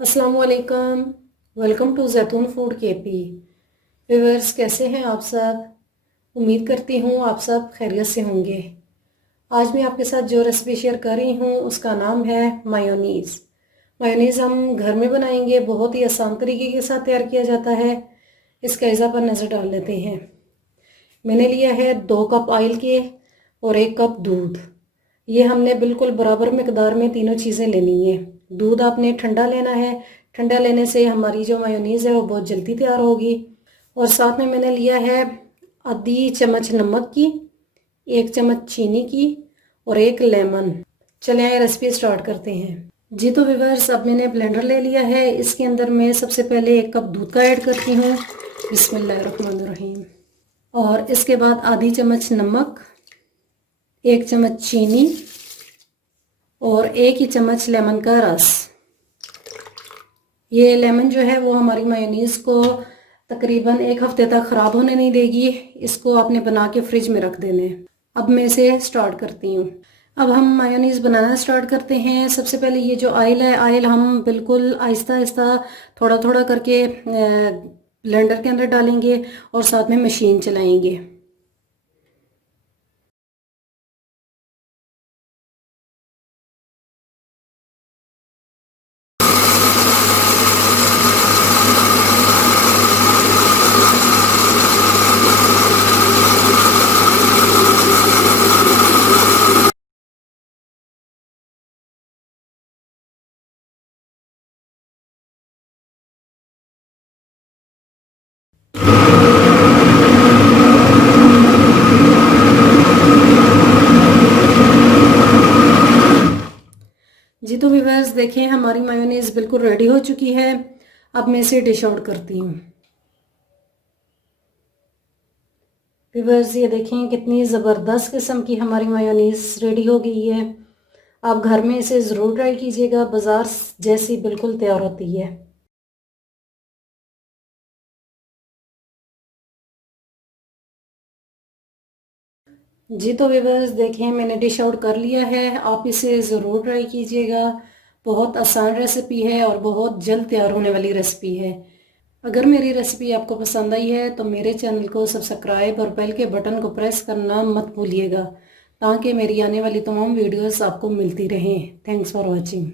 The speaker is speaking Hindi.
अस्सलाम वालेकुम। वेलकम टू जैतून फूड केपी। व्यूअर्स, कैसे हैं आप सब? उम्मीद करती हूँ आप सब खैरियत से होंगे। आज मैं आपके साथ जो रेसिपी शेयर कर रही हूँ उसका नाम है मायोनीज़। मायोनीज़ हम घर में बनाएंगे, बहुत ही आसान तरीके के साथ तैयार किया जाता है। इसका इज़ा पर नज़र डाल लेते हैं। मैंने लिया है 2 कप ऑयल के और 1 कप दूध। ये हमने बिल्कुल बराबर मकदार में तीनों चीज़ें लेनी है। दूध आपने ठंडा लेना है। ठंडा लेने से हमारी जो मायोनीज़ है वो बहुत जल्दी तैयार होगी। और साथ में मैंने लिया है आधी चम्मच नमक की, 1 चम्मच चीनी की और 1 लेमन। चलिए आइए रेसिपी स्टार्ट करते हैं। जी तो व्यूअर्स, अब मैंने ब्लेंडर ले लिया है। इसके अंदर मैं सबसे पहले 1 कप दूध का ऐड करती हूँ। बिस्मिल्लाहिर्रहमानिर्रहीम। और इसके बाद आधी चम्मच नमक, 1 चम्मच चीनी और 1 ही चम्मच लेमन का रस। ये लेमन जो है वो हमारी मायोनीज़ को तकरीबन 1 हफ्ते तक ख़राब होने नहीं देगी। इसको आपने बना के फ्रिज में रख देने। अब मैं इसे स्टार्ट करती हूँ। अब हम मायोनीज़ बनाना स्टार्ट करते हैं। सबसे पहले ये जो ऑयल है, ऑयल हम बिल्कुल आहिस्ता आहिस्ता थोड़ा थोड़ा करके ब्लेंडर के अंदर डालेंगे और साथ में मशीन चलाएंगे। जी तो व्यूअर्स, देखें हमारी मायोनीज़ बिल्कुल रेडी हो चुकी है। अब मैं इसे डिश आउट करती हूँ। व्यूअर्स, ये देखें कितनी ज़बरदस्त किस्म की हमारी मायोनीज़ रेडी हो गई है। आप घर में इसे ज़रूर ट्राई कीजिएगा, बाज़ार जैसी बिल्कुल तैयार होती है। जी तो व्यूअर्स, देखें मैंने डिश आउट कर लिया है। आप इसे ज़रूर ट्राई कीजिएगा। बहुत आसान रेसिपी है और बहुत जल्द तैयार होने वाली रेसिपी है। अगर मेरी रेसिपी आपको पसंद आई है तो मेरे चैनल को सब्सक्राइब और बेल के बटन को प्रेस करना मत भूलिएगा, ताकि मेरी आने वाली तमाम वीडियोस आपको मिलती रहें। Thanks for watching.